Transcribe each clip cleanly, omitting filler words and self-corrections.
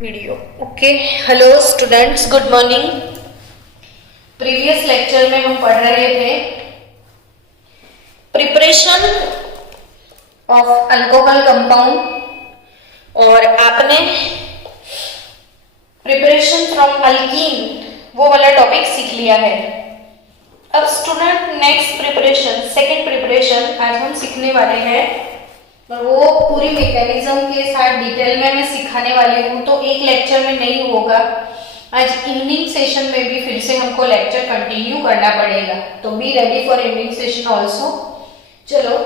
Video. Okay, hello students, good morning. Previous lecture में हम पढ़ रहे थे प्रिपरेशन ऑफ अल्कोहल कंपाउंड और आपने प्रिपरेशन फ्रॉम अल्कीन वो वाला टॉपिक सीख लिया है। अब student next preparation, second preparation आज हम सीखने वाले हैं और वो पूरी मैकेनिज्म के साथ डिटेल में मैं सिखाने वाली हूँ, तो एक लेक्चर में नहीं होगा। आज इवनिंग सेशन में भी फिर से हमको लेक्चर कंटिन्यू करना पड़ेगा, तो be ready for evening session also. चलो,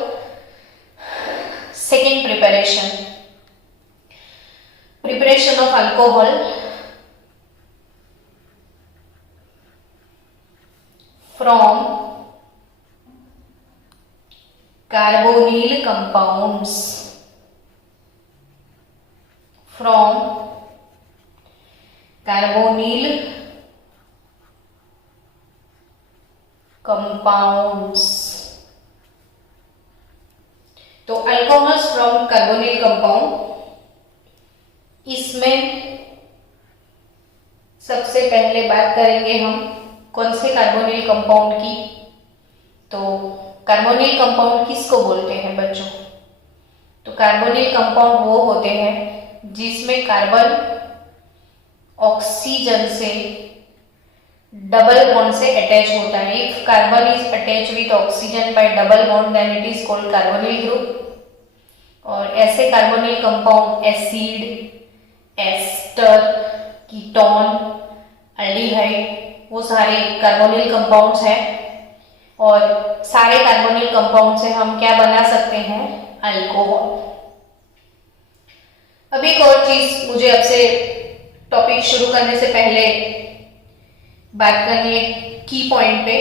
second preparation, preparation of alcohol from carbonyl compounds, from carbonyl compounds। तो अल्कोहल्स फ्रॉम कार्बोनिल कंपाउंड, इसमें सबसे पहले बात करेंगे हम कौन से कार्बोनिल कंपाउंड की। तो कार्बोनिल कंपाउंड किसको बोलते हैं बच्चों? तो कार्बोनिल कंपाउंड वो होते हैं जिसमें कार्बन ऑक्सीजन से डबल बॉन्ड से अटैच होता है। If carbon is attach with oxygen by double bond then it is called carbonyl group. और ऐसे carbonyl compound acid, ester, ketone, aldehyde वो सारे कार्बोनिल कंपाउंड्स हैं। और सारे कार्बोनिल कंपाउंड से हम क्या बना सकते हैं? अल्कोहल। अब एक और चीज मुझे आपसे टॉपिक शुरू करने से पहले बात करनी है की पॉइंट पे,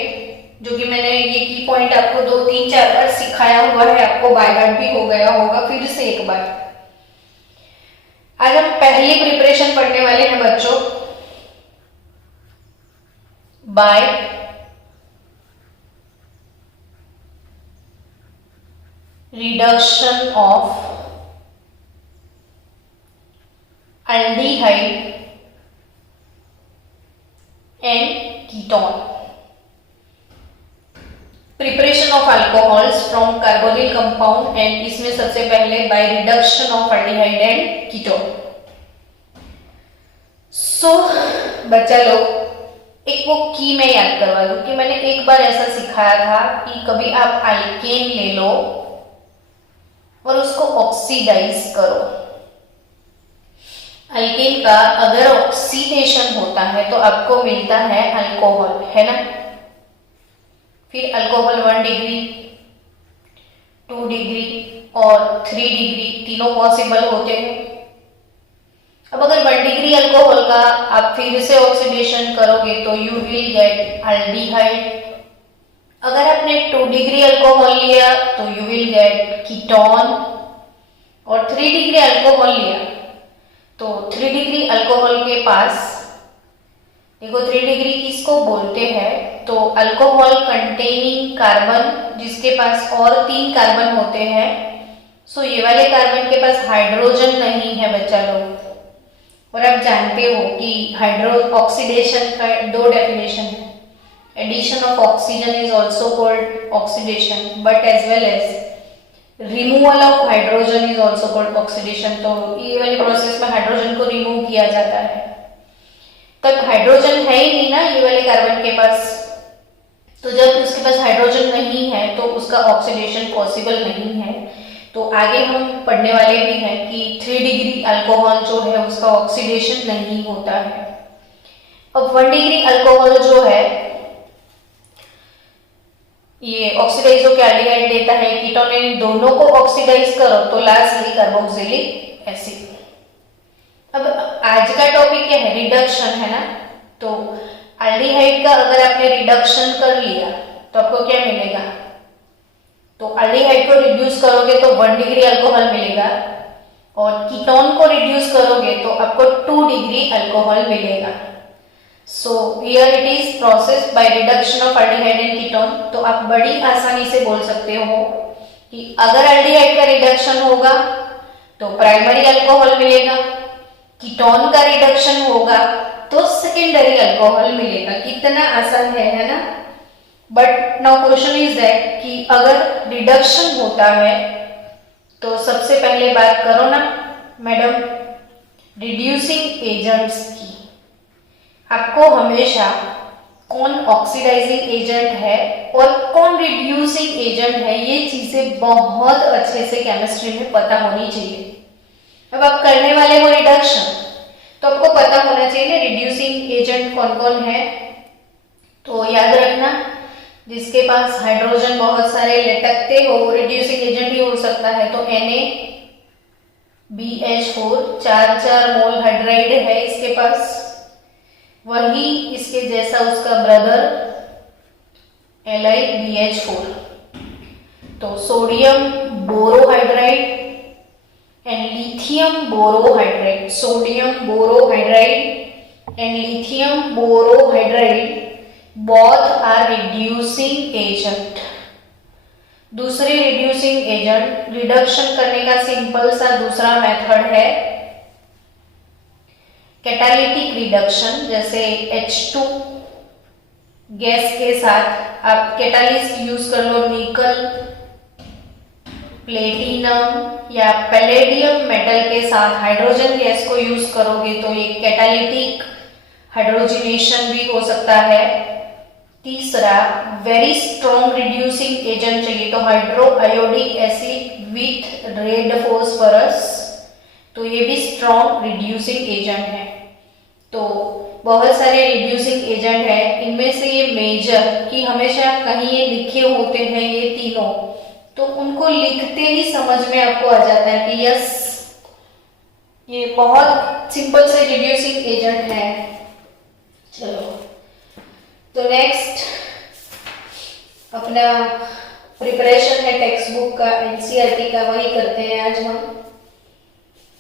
जो कि मैंने ये की पॉइंट आपको 2-3-4 बार सिखाया हुआ है, आपको बाय हार्ट भी हो गया होगा। फिर से एक बार आज हम पहली प्रिपरेशन पढ़ने वाले हैं बच्चों, by reduction of aldehyde and ketone। Preparation of alcohols from carbonyl compound and इसमें सबसे पहले by reduction of aldehyde and ketone. So बच्चा लोग, एक वो की मैं याद करवा दूं कि मैंने एक बार ऐसा सिखाया था कि कभी आप अल्केन ले लो और उसको ऑक्सीडाइज करो। अल्केन का अगर ऑक्सीडेशन होता है तो आपको मिलता है अल्कोहल, है ना। फिर अल्कोहल 1 डिग्री, 2 डिग्री और 3 डिग्री तीनों पॉसिबल होते हैं। अब अगर 1 डिग्री अल्कोहल का आप फिर से ऑक्सीडेशन करोगे तो यू विल गेट एल्डिहाइड। अगर आपने 2 डिग्री अल्कोहल लिया तो यू विल गेट कीटोन। और 3 डिग्री अल्कोहल लिया तो 3 डिग्री अल्कोहल के पास देखो, 3 डिग्री किसको बोलते हैं? तो अल्कोहल कंटेनिंग कार्बन जिसके पास और 3 कार्बन होते हैं। सो ये वाले कार्बन के पास हाइड्रोजन नहीं है बच्चा लोग। और आप जानते हो कि हाइड्रो ऑक्सीडेशन का 2 डेफिनेशन है। Addition of oxygen is also called oxidation, but as well as removal of hydrogen is also called oxidation। तो ये वाली प्रोसेस में हाइड्रोजन को रिमूव किया जाता है। तब हाइड्रोजन है ही नहीं ना ये वाले कार्बन के पास, तो जब उसके पास हाइड्रोजन नहीं है तो उसका ऑक्सीडेशन पॉसिबल नहीं है। तो आगे हम पढ़ने वाले भी हैं कि 3 डिग्री अल्कोहल जो है उसका ऑक्सीडेशन नहीं होता है। अब 1 डिग्री अल्कोहल जो है ये ऑक्सीडाइज होकर एल्डिहाइड देता है, कीटोन। इन दोनों को ऑक्सीडाइज करो तो लास्ट कार्बोक्सिलिक एसिड। अब आज का टॉपिक क्या है? रिडक्शन, है ना। तो एल्डिहाइड का अगर आपने रिडक्शन कर लिया तो आपको क्या मिलेगा? तो एल्डिहाइड को रिड्यूस करोगे तो 1 डिग्री अल्कोहल मिलेगा और कीटोन को रिड्यूस करोगे तो आपको 2 डिग्री अल्कोहल मिलेगा। So here it is processed by reduction of aldehyde and ketone। तो आप बड़ी आसानी से बोल सकते हो कि अगर एल्डिहाइड का रिडक्शन होगा तो प्राइमरी अल्कोहल मिलेगा, कीटोन का रिडक्शन होगा तो सेकेंडरी अल्कोहल मिलेगा। कितना आसान है ना। But now question is that कि अगर रिडक्शन होता है तो सबसे पहले बात करो ना मैडम रिड्यूसिंग एजेंट्स की। आपको हमेशा कौन ऑक्सीडाइजिंग एजेंट है और कौन रिड्यूसिंग एजेंट है ये चीजें बहुत अच्छे से केमिस्ट्री में पता होनी चाहिए। अब आप करने वाले हो रिडक्शन तो आपको पता होना चाहिए ना रिड्यूसिंग एजेंट कौन कौन है। तो याद रखना जिसके पास हाइड्रोजन बहुत सारे लटकते हो रिड्यूसिंग एजेंट ही हो सकता है। तो NaBH4 4 मोल हाइड्राइड है इसके पास, वही इसके जैसा उसका ब्रदर LiBH4। तो sodium borohydride and lithium borohydride, sodium borohydride and lithium borohydride both are reducing agent। दूसरे रिड्यूसिंग एजेंट रिडक्शन करने का सिंपल सा दूसरा मेथड है कैटालिटिक रिडक्शन। जैसे H2 गैस के साथ आप कैटालिस्ट यूज कर लो, निकल प्लेटिनम या पैलेडियम मेटल के साथ हाइड्रोजन गैस को यूज करोगे तो ये कैटालिटिक हाइड्रोजनेशन भी हो सकता है। तीसरा वेरी स्ट्रॉन्ग रिड्यूसिंग एजेंट चाहिए तो hydro iodic acid with red phosphorus, तो ये भी स्ट्रॉन्ग रिड्यूसिंग एजेंट है। तो बहुत सारे रिड्यूसिंग एजेंट है, इनमें से ये मेजर कि हमेशा कहीं ये लिखे होते हैं ये तीनों, तो उनको लिखते ही समझ में आपको आ जाता है कि यस ये बहुत सिंपल से रिड्यूसिंग एजेंट है। चलो तो नेक्स्ट अपना प्रिपरेशन है टेक्स्ट बुक का एनसीईआरटी का, वही करते हैं आज हम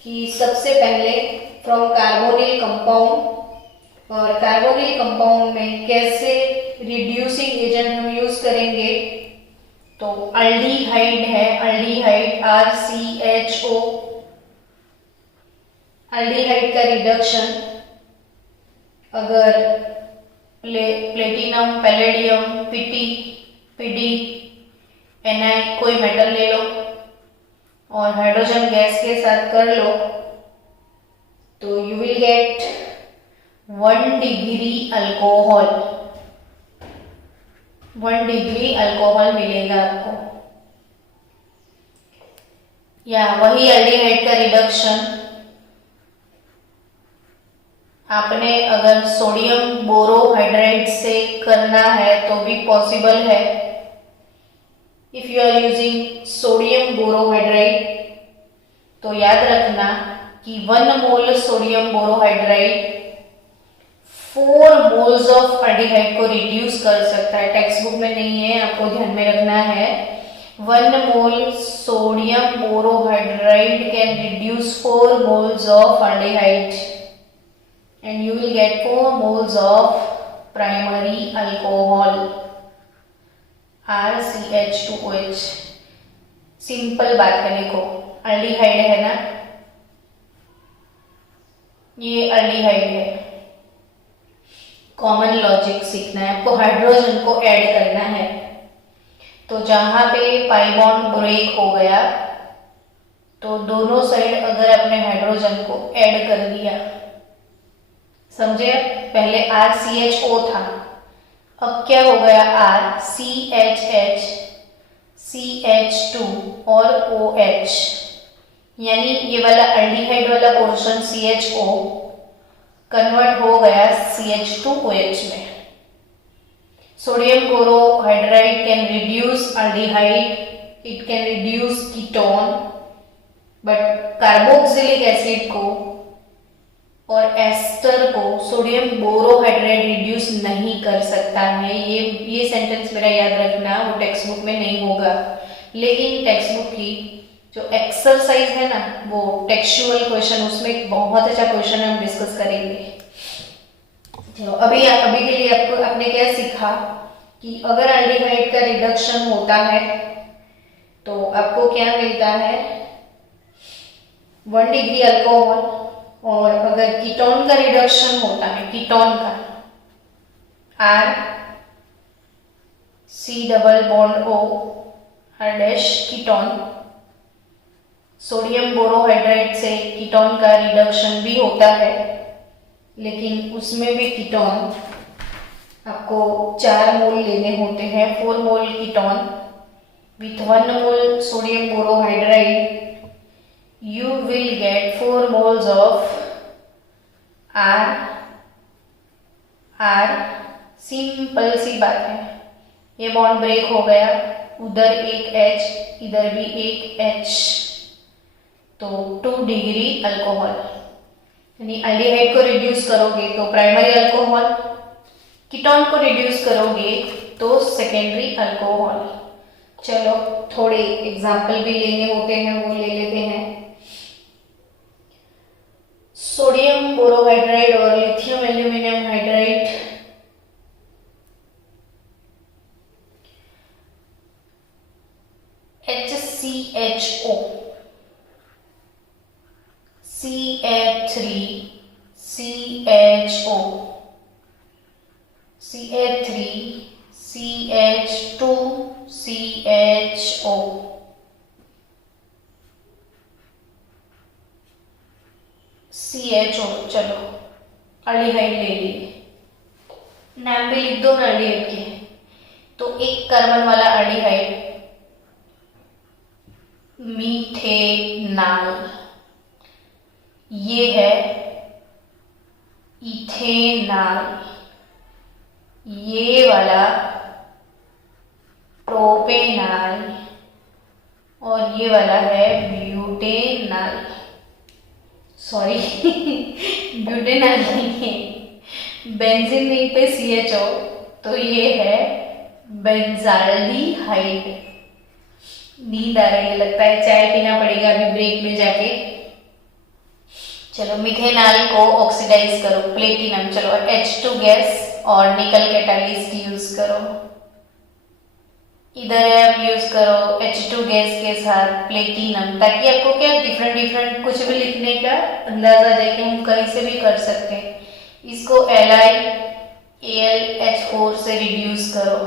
कि सबसे पहले फ्रॉम कार्बोनिल कंपाउंड, और कार्बोनिल कंपाउंड में कैसे रिड्यूसिंग एजेंट हम यूज करेंगे। तो अल्डिहाइड है, अल्डिहाइड RCHO, अल्डिहाइड का रिडक्शन अगर प्लेटिनम पैलेडियम PD Na कोई मेटल ले लो और हाइड्रोजन गैस के साथ कर लो तो you will get 1 degree alcohol, 1 degree alcohol मिलेगा आपको। या वही एल्डिहाइड का रिडक्शन आपने अगर सोडियम बोरोहाइड्राइड से करना है तो भी पॉसिबल है। If you are using sodium borohydride तो याद रखना कि 1 mole sodium borohydride 4 moles of aldehyde को रिड्यूस कर सकता है। टेक्स्ट बुक में नहीं है, आपको ध्यान में रखना है। 1 mole sodium borohydride can reduce 4 moles of aldehyde and you will get 4 moles of primary alcohol RCH2OH। Simple बात है, देखो अल्डिहाइड है ना, ये अल्डिहाइड है। कॉमन लॉजिक सीखना है आपको, हाइड्रोजन को ऐड करना है। तो जहां पे पाई बॉन्ड ब्रेक हो गया तो दोनों साइड अगर आपने हाइड्रोजन को ऐड कर दिया, समझे। पहले RCHO था, अब क्या हो गया RCHH CH2 और OH, यानी ये वाला अल्डिहाइड वाला पोर्शन CHO कन्वर्ट हो गया CH2OH में। Sodium borohydride can reduce aldehyde, it can reduce ketone, but carboxylic acid को और एस्टर को सोडियम बोरोहाइड्राइड रिड्यूस नहीं कर सकता है। ये सेंटेंस मेरा याद रखना, वो टेक्स्ट बुक में नहीं होगा, लेकिन टेक्स्ट बुक की जो एक्सरसाइज है ना वो टेक्सचुअल क्वेश्चन, उसमें बहुत अच्छा क्वेश्चन हम डिस्कस करेंगे। चलो अभी के लिए आपने क्या सीखा कि अगर एल्डिहाइड का रिडक्शन होता है तो आपको क्या मिलता है 1 डिग्री अल्कोहल और अगर कीटोन का रिडक्शन होता है, कीटोन का R C double bond O R dash ketone, sodium borohydride से कीटोन का रिडक्शन भी होता है, लेकिन उसमें भी कीटोन आपको 4 मोल लेने होते हैं, 4 मोल ketone with 1 mole sodium borohydride you will get 4 moles of R। Simple सी बात है, ये बॉन्ड ब्रेक हो गया, उधर एक H इधर भी एक H, तो 2 डिग्री अल्कोहल, यानी एल्डिहाइड को रिड्यूस करोगे तो प्राइमरी अल्कोहल, कीटोन को रिड्यूस करोगे तो सेकेंडरी अल्कोहल। चलो थोड़े एग्जाम्पल भी लेने होते हैं, वो ले लेते हैं। सोडियम बोरोहाइड्राइड और lithium aluminium hydride, HCHO, CH3, CHO, CH3, CH2, CHO, CHO। चलो एल्डिहाइड ले लिए, नाम भी लिख दो ना एल्डिहाइड के। तो एक कार्बन वाला एल्डिहाइड मीथेनाल, ये है इथेनाल, ये वाला प्रोपेनाल, और ये वाला है ब्यूटेनाल, सॉरी ब्यूटेनाल नहीं है, बेंजीन नहीं पे CHO, तो ये है बेंजाल्डिहाइड। नींद आ रही है लगता है, चाय पीना पड़ेगा अभी ब्रेक में जाके। चलो मिथेनॉल को ऑक्सीडाइज करो, प्लेटिनम, चलो H2 गैस और निकल कैटालिस्ट यूज करो। इधर आप यूज करो H2 गैस के साथ प्लेटिनम, ताकि आपको क्या डिफरेंट डिफरेंट कुछ भी लिखने का अंदाजा जाए कि हम कहीं से भी कर सकते हैं। इसको LiAlH4 से रिड्यूस करो,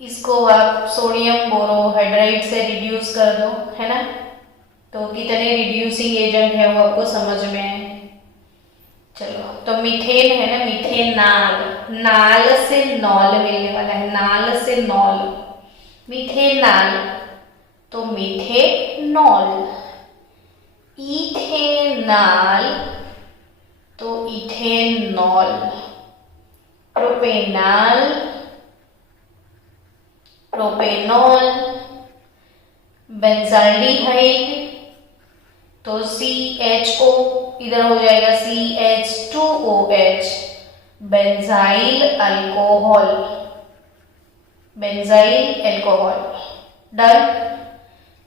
इसको आप सोडियम बोरोहाइड्राइड से रिड्यूस कर दो, है ना। तो कितने रिड्यूसिंग एजेंट है वो आपको समझ में है। चलो तो मीथेन है ना, मीथेनाल, नाल से नॉल मिलने वाला है, नाल से नॉल, मीथेनाल, तो मीथेनॉल, इथेनाल, तो इथेनॉल, प्रोपेनाल, प्रोपेनॉल, बेंजाल्डिहाइड, तो CHO इधर हो जाएगा CH2OH, benzyl alcohol, benzyl alcohol, done.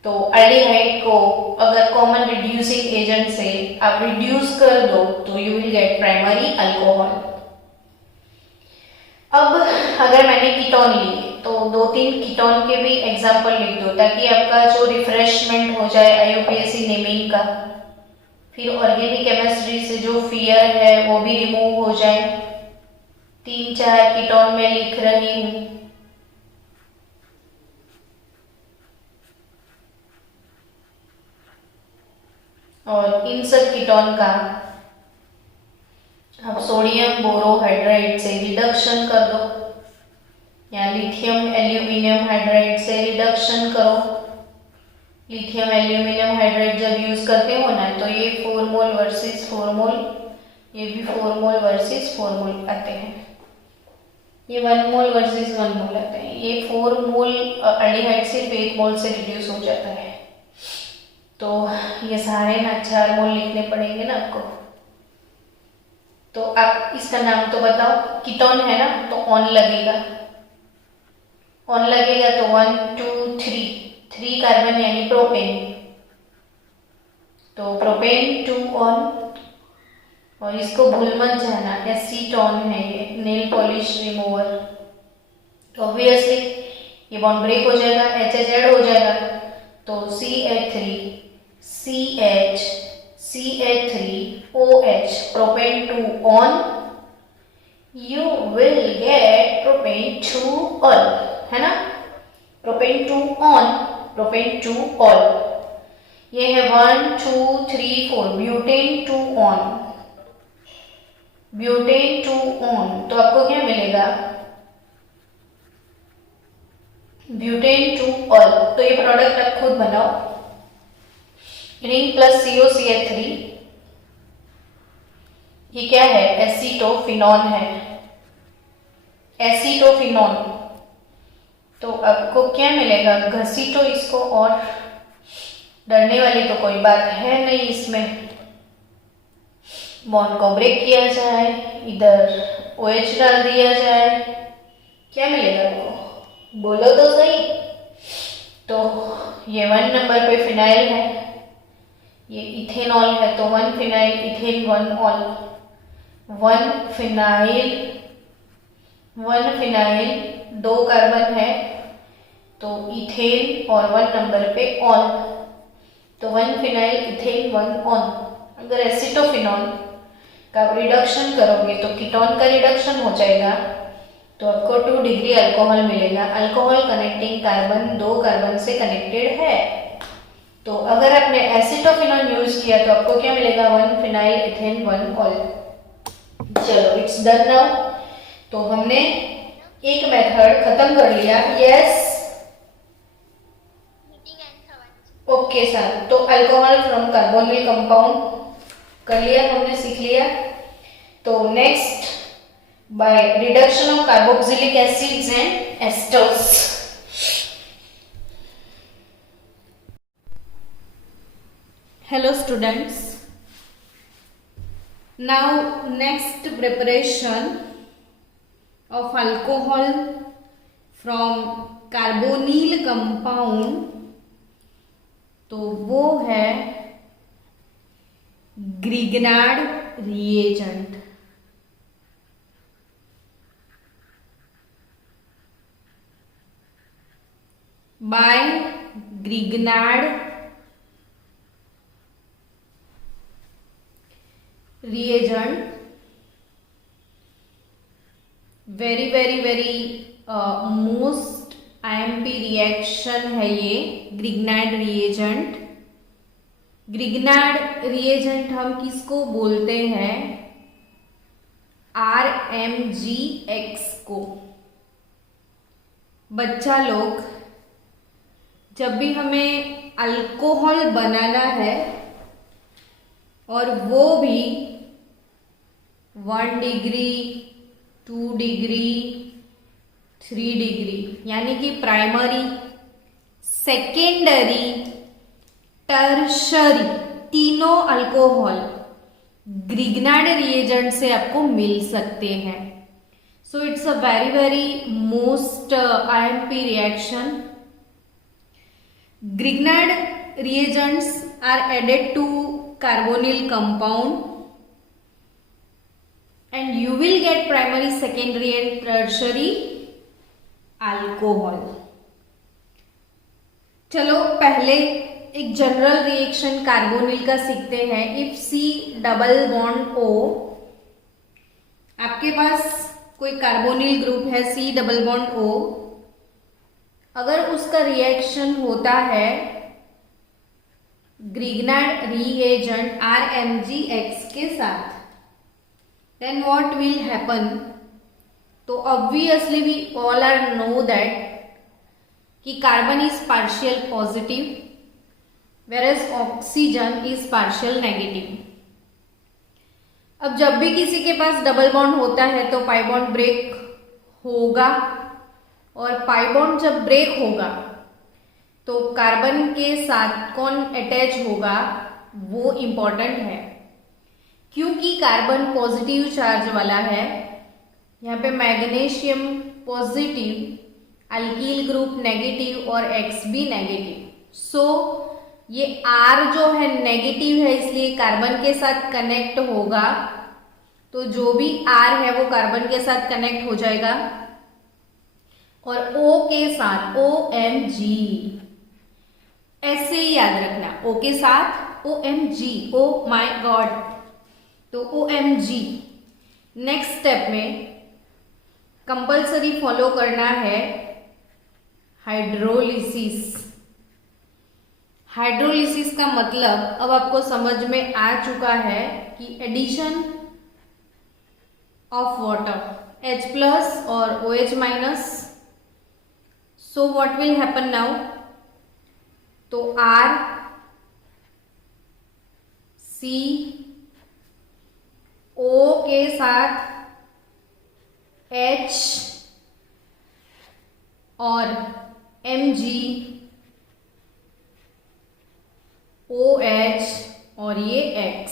तो एल्डिहाइड को अगर कॉमन रिड्यूसिंग एजेंट से आप रिड्यूस कर दो तो you will get primary alcohol. अब अगर मैंने कीटोन लिए तो 2-3 कीटोन के भी एग्जाम्पल लिख दो, ताकि आपका जो रिफ्रेशमेंट हो जाए IUPAC नेमिंग का, फिर ऑर्गेनिक केमिस्ट्री से जो फियर है वो भी रिमूव हो जाए। 3-4 कीटोन में लिख रही हूं। और इन सब कीटोन का आप सोडियम बोरोहाइड्राइड से रिडक्शन कर दो, या लिथियम एल्यूमिनियम हाइड्राइड से रिडक्शन करो। लिथियम एल्यूमिनियम हाइड्राइड जब यूज करते हो ना, तो ये 4 मोल वर्सेस 4 मोल, ये भी 4 मोल वर्सेस 4 मोल आते हैं, ये 1 मोल वर्सेस 1 मोल आते हैं। ये 4 मोल एल्डिहाइड सिर्फ 1 मोल से रिड्यूस हो जाता है, तो ये सारे ना 4 मोल लिखने पड़ेंगे ना आपको। तो आप इसका नाम तो बताओ, कीटोन है ना, तो ऑन लगेगा, ऑन लगेगा तो 1 2 3 कार्बन यानी प्रोपेन, तो प्रोपेन 2 ऑन। और इसको भूल मत जाना, एसीटोन है ये, नेल पॉलिश रिमूवर। तो ऑब्वियसली ये बॉन्ड ब्रेक हो जाएगा, HH ऐड हो जाएगा, तो CH3 CH CH3OH propane 2 on, you will get propane 2 all, है ना, propane 2 on, propane 2 all. ये है 1 2 3 4 ब्यूटेन 2 on, ब्यूटेन 2 on, तो आपको क्या मिलेगा, ब्यूटेन 2 ऑल. तो ये प्रोडक्ट आप खुद बनाओ. रिंग प्लस COCH3, ये क्या है, एसीटोफिनॉन है, एसीटोफिनॉन. तो आपको क्या मिलेगा, घसीटो इसको, और डरने वाली तो कोई बात है नहीं इसमें. बॉन्ड को ब्रेक किया जाए, इधर OH डाल दिया जाए, क्या मिलेगा आपको, बोलो तो सही. तो ये 1 नंबर पे फिनाइल है, ये इथेनॉल है, तो 1 phenyl ethane 1 all, 1 phenyl 2 carbon है, तो इथेन और 1 नंबर पे ऑल, तो 1 फिनाइल इथेन 1 ऑन. अगर एसिटोफिनॉल का आप रिडक्शन करोगे तो कीटोन का रिडक्शन हो जाएगा, तो आपको 2 डिग्री अल्कोहल मिलेगा. अल्कोहल कनेक्टिंग कार्बन 2 कार्बन से कनेक्टेड है. तो अगर आपने एसिटोफिनॉल यूज किया तो आपको क्या मिलेगा, 1 फिनाइल इथेन 1 ऑल. चलो इट्स डन नाउ. तो हमने एक मेथड खत्म कर लिया. Yes, okay sir. तो अल्कोहल फ्रॉम कार्बोनिल कंपाउंड कर लिया हमने, सीख लिया. तो next, by reduction of carboxylic acids and esters. Hello students, now next preparation of alcohol from carbonyl compound, तो वो है Grignard reagent. by Grignard reagent. very most IMP reaction है ये ग्रिग्नार्ड रिएजेंट. ग्रिग्नार्ड रिएजेंट हम किसको बोलते हैं, RMGX को. बच्चा लोग, जब भी हमें अल्कोहल बनाना है और वो भी 1 डिग्री 2 डिग्री 3 डिग्री, यानी कि प्राइमरी, सेकेंडरी, टर्शरी, तीनों अल्कोहल ग्रिग्नार्ड रिएजेंट से आपको मिल सकते हैं. So it's a very most IMP reaction. Grignard reagents are added to carbonyl compound and you will get primary, secondary and tertiary alcohol. चलो पहले एक जनरल रिएक्शन कार्बोनिल का सीखते हैं. If C double bond O, आपके पास कोई carbonyl group है C double bond O, अगर उसका रिएक्शन होता है ग्रिग्नार्ड रिएजेंट RMGX के साथ, देन व्हाट विल हैपन. तो obviously we all are know that कि carbon is partial positive whereas oxygen is partial negative. अब जब भी किसी के पास डबल बॉन्ड होता है तो पाई बॉन्ड ब्रेक होगा, और पाई बॉन्ड जब ब्रेक होगा तो कार्बन के साथ कौन अटैच होगा वो इंपॉर्टेंट है, क्योंकि कार्बन पॉजिटिव चार्ज वाला है. यहाँ पे magnesium positive, alkyl group negative और X भी नेगेटिव. सो ये R जो है नेगेटिव है, इसलिए कार्बन के साथ कनेक्ट होगा. तो जो भी R है वो कार्बन के साथ कनेक्ट हो जाएगा, और O के साथ OMG, ऐसे ही याद रखना, O के साथ OMG, ओ माय गॉड, तो OMG। नेक्स्ट स्टेप में कंपल्सरी फॉलो करना है हाइड्रोलिसिस। हाइड्रोलिसिस का मतलब अब आपको समझ में आ चुका है कि addition of water H plus और OH minus. So what will happen now, तो R C O के साथ H और Mg OH और ये X,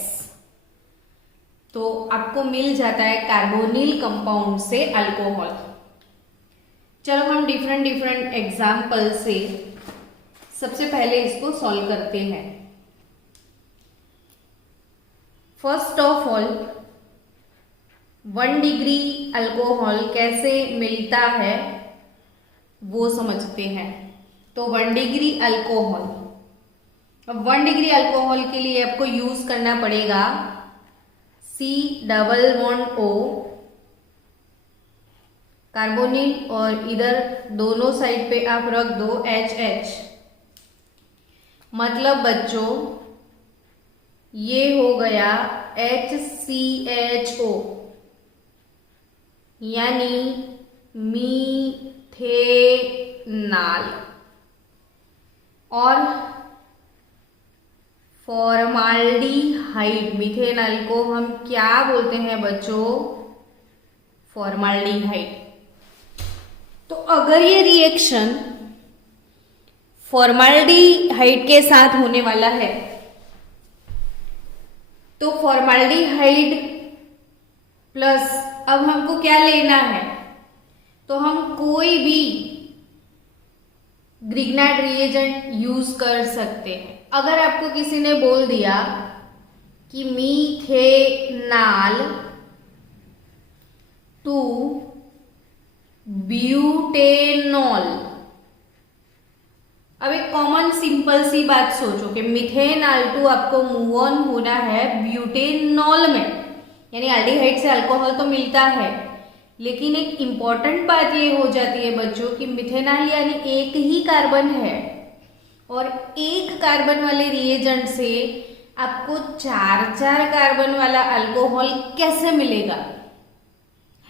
तो आपको मिल जाता है कार्बोनिल कंपाउंड से अल्कोहल। चलो हम डिफरेंट एग्जाम्पल से सबसे पहले इसको सॉल्व करते हैं। First of all 1 degree alcohol कैसे मिलता है वो समझते हैं। तो 1 डिग्री अल्कोहल, अब 1 डिग्री अल्कोहल के लिए आपको यूज करना पड़ेगा C double bond O carbonyl और इधर दोनों साइड पे आप रख दो HH। मतलब बच्चों ये हो गया HCHO यानी मीथेनाल। और फॉर्माल्डिहाइड, मीथेनॉल को हम क्या बोलते हैं बच्चों, फॉर्माल्डिहाइड। तो अगर ये रिएक्शन फॉर्माल्डिहाइड के साथ होने वाला है तो फॉर्माल्डिहाइड प्लस अब हमको क्या लेना है, तो हम कोई भी ग्रिग्नार्ड रिएजेंट यूज कर सकते हैं। अगर आपको किसी ने बोल दिया कि मीथेनाल टू ब्यूटेनॉल, अब एक कॉमन सिंपल सी बात सोचो कि मिथेनॉल टू आपको मूव ऑन होना है ब्यूटेनॉल में, यानी एल्डिहाइड से अल्कोहल तो मिलता है, लेकिन एक इंपॉर्टेंट बात ये हो जाती है बच्चों कि मिथेनॉल यानी एक ही कार्बन है और एक कार्बन वाले रिएजेंट से आपको 4 कार्बन वाला अल्कोहल कैसे मिलेगा,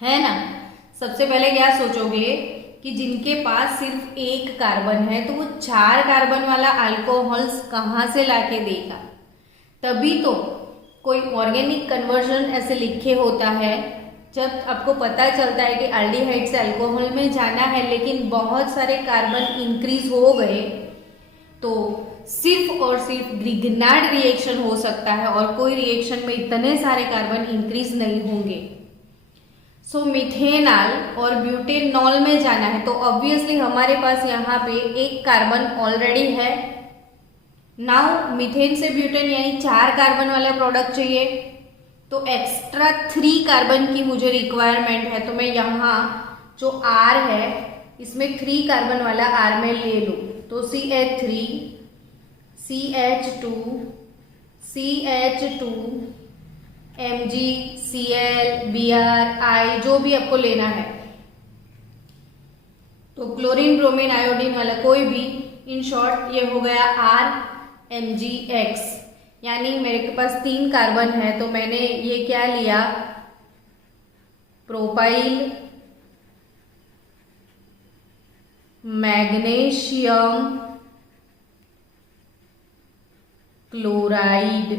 है ना। सबसे पहले क्या सोचोगे कि जिनके पास सिर्फ एक कार्बन है तो वो 4 कार्बन वाला अल्कोहल्स कहाँ से लाके देगा। तभी तो कोई ऑर्गेनिक कन्वर्जन ऐसे लिखे होता है जब आपको पता चलता है कि एल्डिहाइड से अल्कोहल में जाना है लेकिन बहुत सारे कार्बन इंक्रीज हो गए तो सिर्फ और सिर्फ ग्रिग्नार्ड रिएक्शन हो सकता है और कोई रिएक्शन में इतने सारे कार्बन इंक्रीज नहीं होंगे। सो मिथेनॉल और ब्यूटेनॉल में जाना है तो ऑब्वियसली हमारे पास यहाँ पे एक कार्बन ऑलरेडी है। नाउ मिथेन से ब्यूटेन यानी 4 कार्बन वाला प्रोडक्ट चाहिए तो एक्स्ट्रा 3 कार्बन की मुझे रिक्वायरमेंट है। तो मैं यहाँ जो R है इसमें 3 कार्बन वाला R में ले लूँ तो CH3 CH2 CH2 MgCl Br जो भी आपको लेना है, तो क्लोरीन ब्रोमीन आयोडीन वाला कोई भी, इन शॉर्ट ये हो गया RMgX, यानी मेरे पास 3 कार्बन है तो मैंने ये क्या लिया, प्रोपाइल मैग्नीशियम क्लोराइड।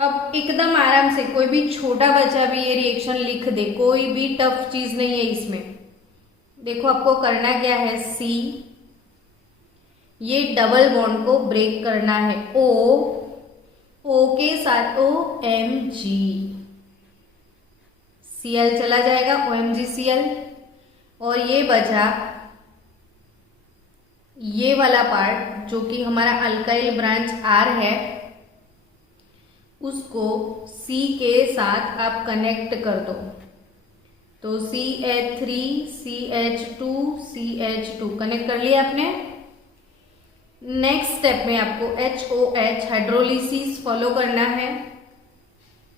अब एकदम आराम से कोई भी छोटा बच्चा भी ये रिएक्शन लिख दे, कोई भी टफ चीज नहीं है इसमें। देखो आपको करना क्या है, C ये डबल बॉन्ड को ब्रेक करना है, O के साथ OMG, Cl चला जाएगा OMgCl और ये बचा ये वाला पार्ट जो कि हमारा अल्काइल ब्रांच R है उसको C के साथ आप कनेक्ट कर दो तो CH3 CH2 CH2 कनेक्ट कर लिया आपने। नेक्स्ट स्टेप में आपको HOH हाइड्रोलिसिस फॉलो करना है।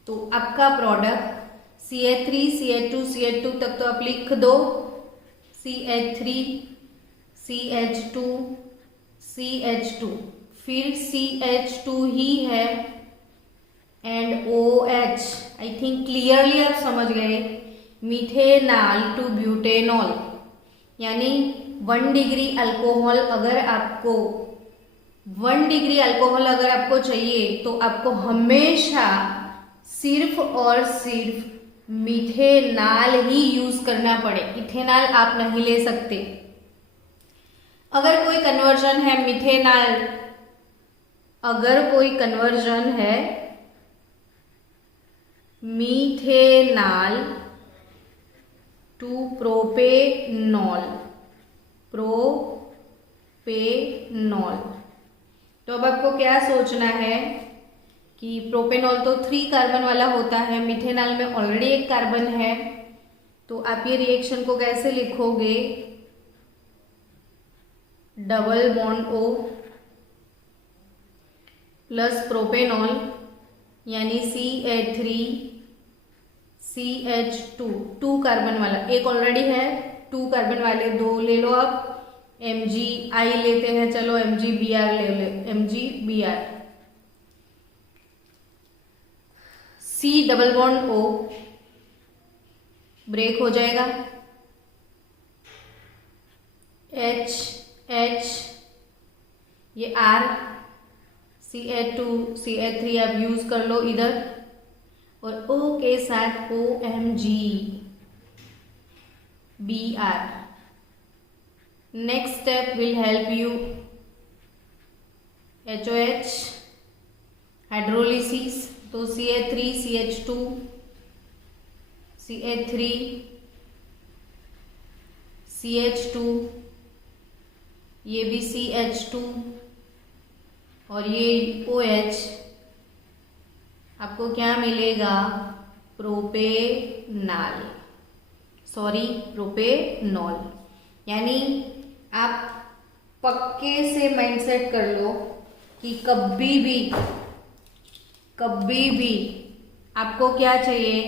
तो आपका प्रोडक्ट CH3 CH2 CH2 तक तो आप लिख दो, CH3 CH2 CH2, फिर CH2 ही है and OH। I think clearly आप समझ गए, मिथेनॉल टू ब्यूटेनॉल, यानी 1 डिग्री अल्कोहल अगर आपको 1 डिग्री अल्कोहल अगर आपको चाहिए तो आपको हमेशा सिर्फ और सिर्फ मिथेनॉल ही यूज करना पड़े, इथेनॉल आप नहीं ले सकते। अगर कोई कन्वर्जन है मिथेनॉल, अगर कोई कन्वर्जन है मीथेनॉल टू प्रोपेनॉल, प्रोपेनॉल, तो अब आपको क्या सोचना है कि प्रोपेनॉल तो 3 कार्बन वाला होता है, मिथेनॉल में ऑलरेडी 1 कार्बन है, तो आप ये रिएक्शन को कैसे लिखोगे, double bond O plus propanol यानी CH3 CH2, 2 कार्बन वाला, 1 ऑलरेडी है, 2 कार्बन वाले 2 ले लो आप, MgI लेते हैं, चलो MgBr ले MgBr, C double bond O break हो जाएगा, H ये R, CH2 CH3 आप यूज कर लो इधर, और O के साथ OMgBr। Next step will help you HOH hydrolysis, तो CH3 CH2 CH3 CH2, ये भी CH2 और ये OH, आपको क्या मिलेगा, प्रोपेनॉल, प्रोपेनॉल। यानी आप पक्के से माइंडसेट कर लो कि कभी भी आपको क्या चाहिए,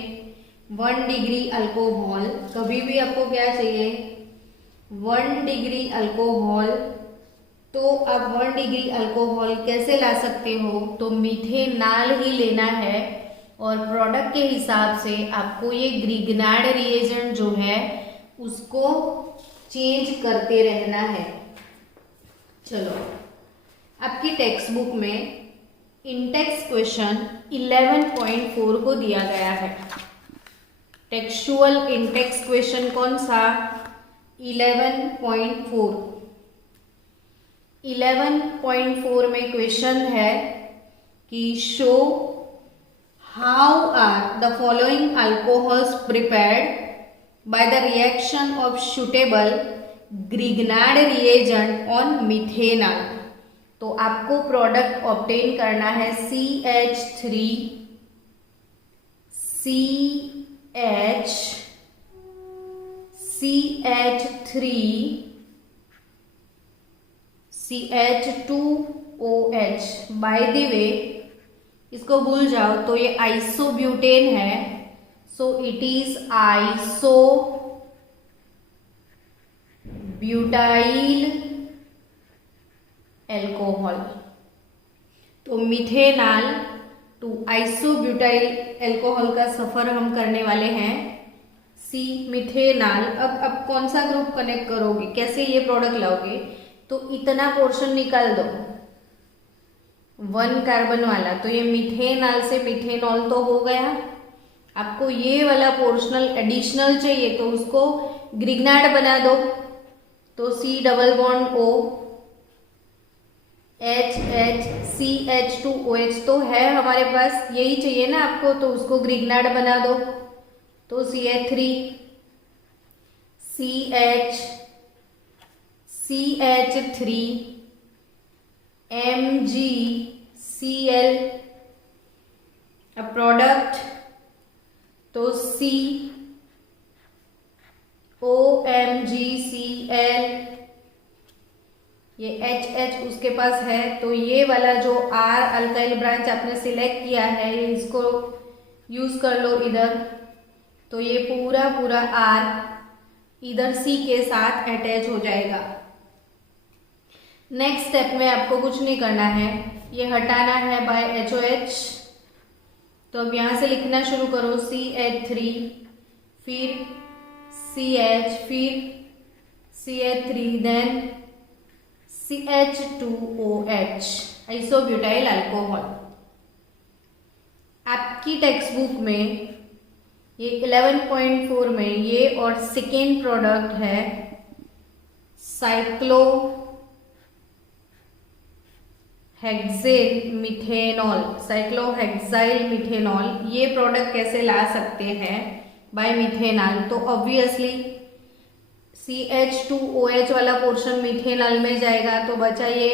1 डिग्री अल्कोहल, कभी भी आपको क्या चाहिए, 1 डिग्री अल्कोहल, तो आप 1 डिग्री अल्कोहल कैसे ला सकते हो, तो मिथेनॉल ही लेना है, और प्रोडक्ट के हिसाब से आपको ये ग्रिग्नार्ड रिएजेंट जो है उसको चेंज करते रहना है। चलो, आपकी टेक्स्ट बुक में इंटेक्स क्वेश्चन 11.4 को दिया गया है। टेक्सचुअल इंटेक्स क्वेश्चन कौन सा, 11.4। 11.4 में क्वेश्चन है कि show how are the following alcohols prepared by the reaction of suitable Grignard reagent on methanol. तो आपको प्रोडक्ट ऑब्टेन करना है CH3 CH2OH। By the way, इसको भूल जाओ, तो ये आइसोब्यूटेन है, so it is iso butyl alcohol. तो मिथेनॉल टू आइसोब्यूटाइल एल्कोहल का सफर हम करने वाले हैं, C मिथेनॉल। अब आप कौन सा ग्रुप कनेक्ट करोगे, कैसे ये प्रोडक्ट लाओगे, तो इतना पोर्शन निकाल दो 1 कार्बन वाला, तो ये मिथेनॉल से मिथेनॉल तो हो गया, आपको ये वाला पोर्शनल एडिशनल चाहिए तो उसको ग्रिग्नार्ड बना दो, तो C double bond O HH CH2OH तो है हमारे पास, यही चाहिए ना आपको, तो उसको ग्रिग्नार्ड बना दो, तो CH3 CH3 MgCl, अब प्रोडक्ट तो C OMgCl ये HH उसके पास है, तो ये वाला जो R अल्काइल ब्रांच आपने सिलेक्ट किया है इसको यूज कर लो इधर। तो ये पूरा पूरा R इधर C के साथ अटैच हो जाएगा। नेक्स्ट स्टेप में आपको कुछ नहीं करना है, ये हटाना है बाय HOH। तो अब यहां से लिखना शुरू करो CH3, फिर CH, फिर CH3, then CH2OH, isobutyl alcohol. आपकी टेक्स्ट बुक में ये 11.4 में ये और सेकेंड प्रोडक्ट है साइक्लोहेक्सेन मिथेनॉल, साइक्लोहेक्साइल मिथेनॉल। ये प्रोडक्ट कैसे ला सकते हैं बाय मिथेनॉल, तो ऑब्वियसली CH2OH वाला पोर्शन मिथेनॉल में जाएगा, तो बचा ये।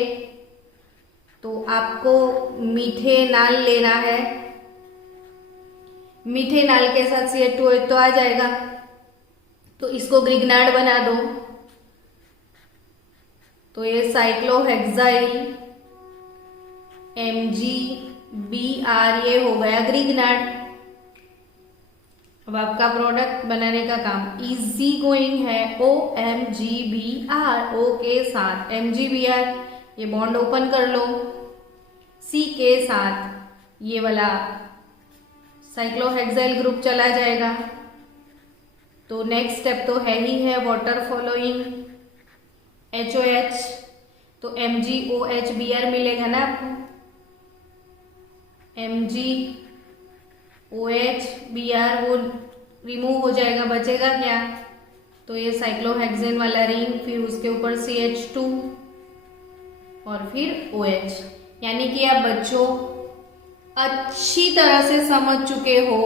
तो आपको मिथेनॉल लेना है, मिथेनॉल के साथ CH2OH तो आ जाएगा, तो इसको ग्रिग्नार्ड बना दो। तो ये साइक्लोहेक्साइल MgBr ये हो गया ग्रिग्नार्ड। अब आपका प्रोडक्ट बनाने का काम इजी गोइंग है। OMgBr, O के साथ MgBr, ये बॉन्ड ओपन कर लो। C के साथ ये वाला साइक्लोहेक्साइल ग्रुप चला जाएगा। तो नेक्स्ट स्टेप तो है ही है वाटर फॉलोइंग HOH, तो MgOHBr मिलेगा ना आपको। MgOHBr वो रिमूव हो जाएगा, बचेगा क्या, तो ये साइक्लोहेक्सेन वाला रिंग, फिर उसके ऊपर CH2 और फिर OH। यानी कि आप बच्चों अच्छी तरह से समझ चुके हो,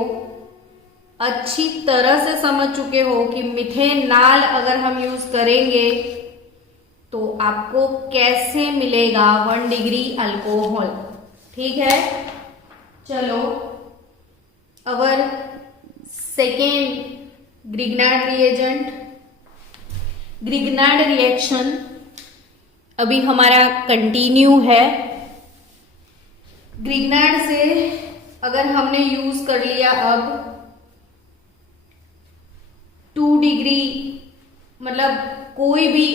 अच्छी तरह से समझ चुके हो कि मिथेनॉल अगर हम यूज करेंगे तो आपको कैसे मिलेगा 1 डिग्री अल्कोहल। ठीक है, चलो our second Grignard reagent, Grignard reaction अभी हमारा कंटिन्यू है। ग्रिग्नार्ड से अगर हमने यूज कर लिया अब 2 डिग्री, मतलब कोई भी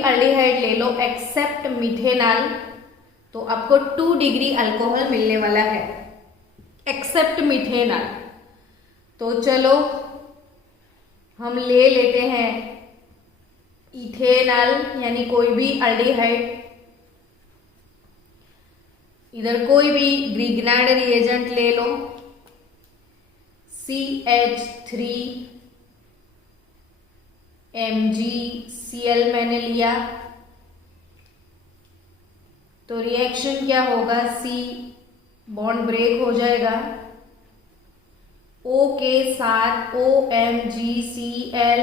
अल्डिहाइड ले लो एक्सेप्ट मिथेनॉल, तो आपको 2 डिग्री अल्कोहल मिलने वाला है एक्सेप्ट मिथेनॉल। तो चलो हम ले लेते हैं इथेनॉल, यानी कोई भी अल्डिहाइड, इधर कोई भी ग्रिग्नार्ड रिएजेंट ले लो। CH3 MgCl मैंने लिया, तो रिएक्शन क्या होगा, C बॉन्ड ब्रेक हो जाएगा, O के साथ OMgCl,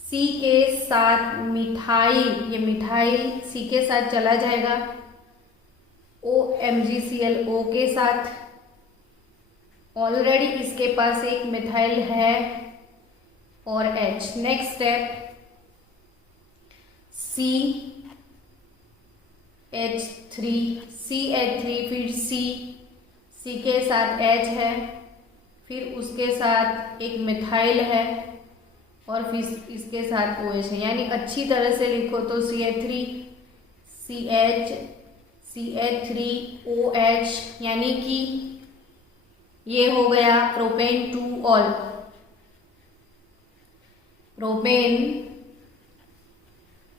C के साथ मिथाइल, ये मिथाइल C के साथ चला जाएगा, OMgCl O के साथ, ऑलरेडी इसके पास एक मिथाइल है, और H। नेक्स्ट स्टेप CH3 फिर C के साथ H है, फिर उसके साथ एक मिथाइल है, और फिर इसके साथ OH है। यानी अच्छी तरह से लिखो तो CH3 CH CH3 OH, यानी कि ये हो गया प्रोपेन 2 ऑल, प्रोपेन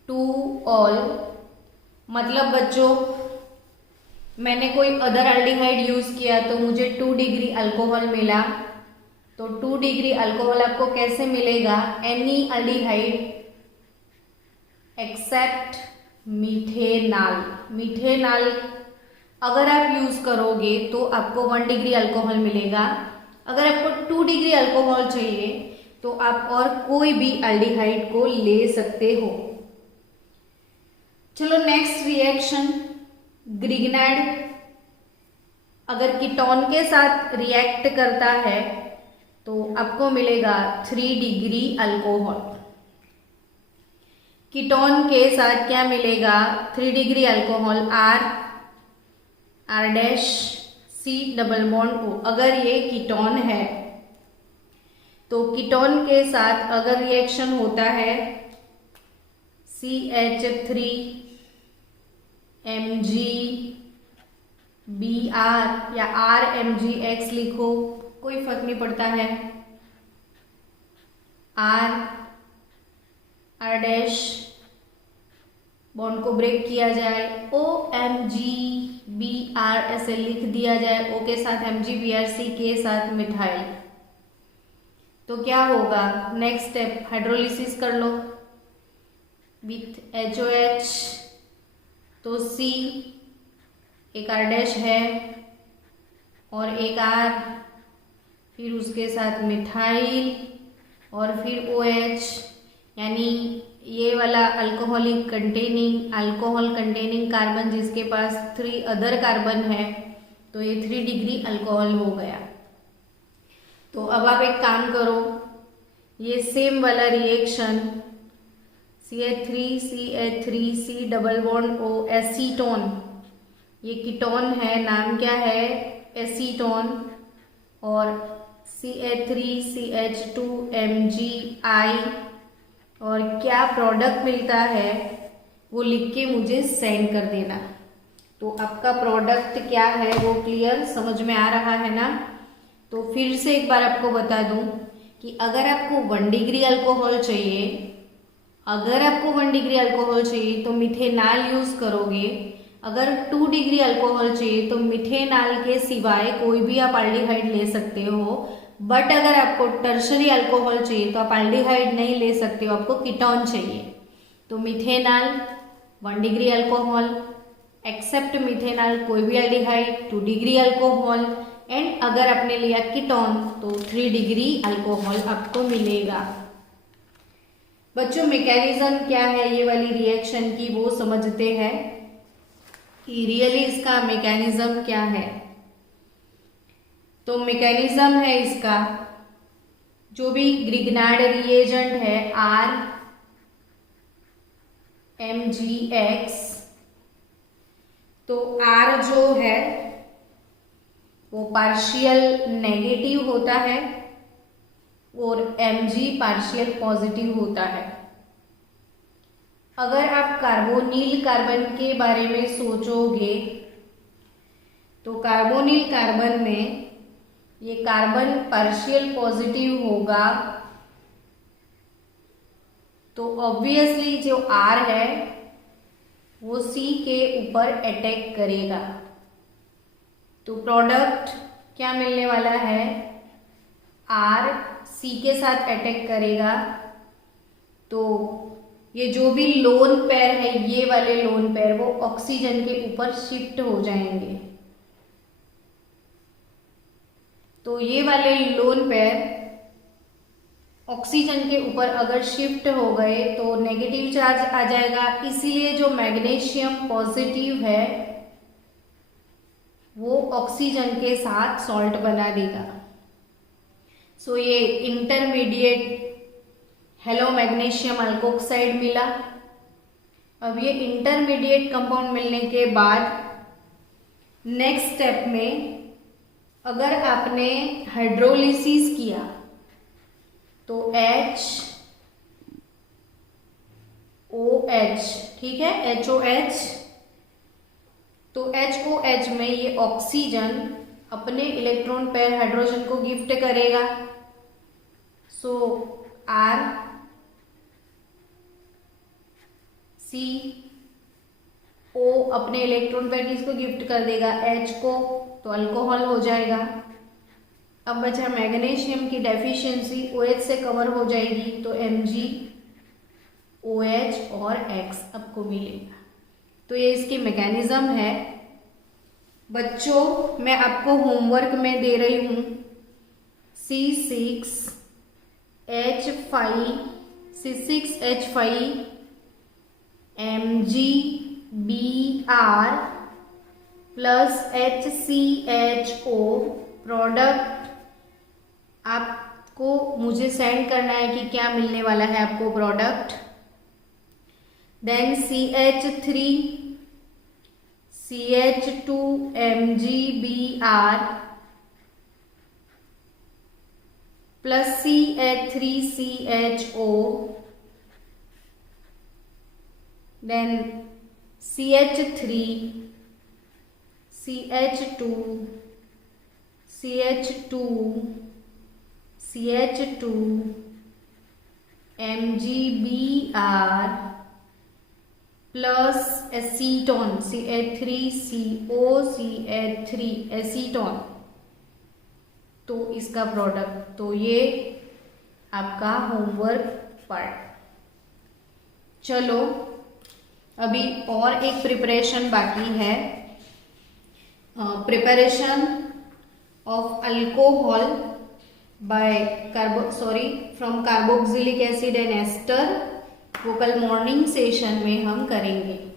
2 ऑल। मतलब बच्चों मैंने कोई अदर अल्डिहाइड यूज किया तो मुझे 2 डिग्री अल्कोहल मिला, तो 2 डिग्री अल्कोहल आपको कैसे मिलेगा, any aldehyde except methanol. Methanol अगर आप यूज करोगे तो आपको 1 डिग्री अल्कोहल मिलेगा। अगर आपको 2 डिग्री अल्कोहल चाहिए तो आप और कोई भी अल्डिहाइड को ले सकते हो। चलो नेक्स्ट रिएक्शन, ग्रिग्नार्ड अगर कीटोन के साथ रिएक्ट करता है तो आपको मिलेगा 3 डिग्री अल्कोहल। कीटोन के साथ क्या मिलेगा, 3 degree alcohol R dash C double bond O। अगर ये कीटोन है तो कीटोन के साथ अगर रिएक्शन होता है CH3 MgBr या RMgX लिखो, कोई फर्क नहीं पड़ता है, R डैश बॉन्ड को ब्रेक किया जाए, OMgBr ऐसे लिख दिया जाए, O के साथ MgBr, C के साथ मिथाइल। तो क्या होगा, नेक्स्ट स्टेप हाइड्रोलिसिस कर लो विथ HOH। तो C एक R डैश है और एक R, फिर उसके साथ मिथाइल और फिर OH, यानी ये वाला अल्कोहल कंटेनिंग कार्बन जिसके पास 3 अदर कार्बन है, तो ये 3 डिग्री अल्कोहल हो गया। तो अब आप एक काम करो, ये सेम वाला reaction CH3 double bond O acetone, ये कीटोन है, नाम क्या है एसीटोन, और CH3CH2MgI, और क्या प्रोडक्ट मिलता है वो लिख के मुझे सेंड कर देना। तो आपका प्रोडक्ट क्या है वो क्लियर समझ में आ रहा है ना। तो फिर से एक बार आपको बता दूं कि अगर आपको 1 डिग्री अल्कोहल चाहिए, तो मिथेनॉल यूज करोगे। अगर 2 डिग्री अल्कोहल चाहिए तो मिथेनॉल के सिवाय कोई भी आप एल्डिहाइड ले सकते हो। बट अगर आपको टर्शरी अल्कोहल चाहिए तो आप एल्डिहाइड नहीं ले सकते हो, आपको कीटोन चाहिए। तो methanol 1 degree alcohol, except methanol कोई भी एल्डिहाइड 2 डिग्री अल्कोहल, एंड अगर आपने लिया कीटोन तो 3 डिग्री अल्कोहल आपको मिलेगा। बच्चों मैकेनिज्म क्या है ये वाली रिएक्शन की वो समझते हैं कि रियली इसका मैकेनिज्म क्या है। तो मैकेनिज्म है इसका, जो भी ग्रिग्नार्ड रिएजेंट है RMgX, तो R जो है वो पार्शियल नेगेटिव होता है और Mg पार्शियल पॉजिटिव होता है। अगर आप कार्बोनिल कार्बन के बारे में सोचोगे तो कार्बोनिल कार्बन में ये कार्बन पार्शियल पॉजिटिव होगा, तो ऑब्वियसली जो R है वो C के ऊपर अटैक करेगा। तो प्रोडक्ट क्या मिलने वाला है, R C के साथ अटैक करेगा, तो ये जो भी लोन पेयर है, ये वाले लोन पेयर वो ऑक्सीजन के ऊपर शिफ्ट हो जाएंगे। तो ये वाले लोन पेयर ऑक्सीजन के ऊपर अगर शिफ्ट हो गए तो नेगेटिव चार्ज आ जाएगा, इसीलिए जो मैग्नीशियम पॉजिटिव है वो ऑक्सीजन के साथ सॉल्ट बना देगा। सो ये इंटरमीडिएट हेलो मैग्नीशियम अल्कोक्साइड मिला। अब ये इंटरमीडिएट कंपाउंड मिलने के बाद नेक्स्ट स्टेप में अगर आपने हाइड्रोलिसिस किया तो HOH, ठीक है, HOH, तो HOH में ये ऑक्सीजन अपने इलेक्ट्रॉन पेयर हाइड्रोजन को गिफ्ट करेगा। सो R C O अपने इलेक्ट्रॉन पेयर किसको गिफ्ट कर देगा, H को, तो अल्कोहल हो जाएगा। अब बचा मैग्नीशियम की डेफिशिएंसी, OH से कवर हो जाएगी, तो MgOH और X आपको मिलेगा। तो ये इसकी मैकेनिज्म है। बच्चों मैं आपको होमवर्क में दे रही हूँ C6H5 MgBr plus HCHO product आपको मुझे सेंड करना है कि क्या मिलने वाला है आपको product. Then CH3 CH2MgBr plus CH3CHO, then CH3 CH2 CH2 CH2 MgBr plus acetone CH3CO CH3 acetone, तो इसका प्रोडक्ट। तो ये आपका होमवर्क पार्ट। चलो अभी और एक प्रिपरेशन बाकी है, preparation of alcohol by from carboxylic acid and ester, वो कल मॉर्निंग सेशन में हम करेंगे।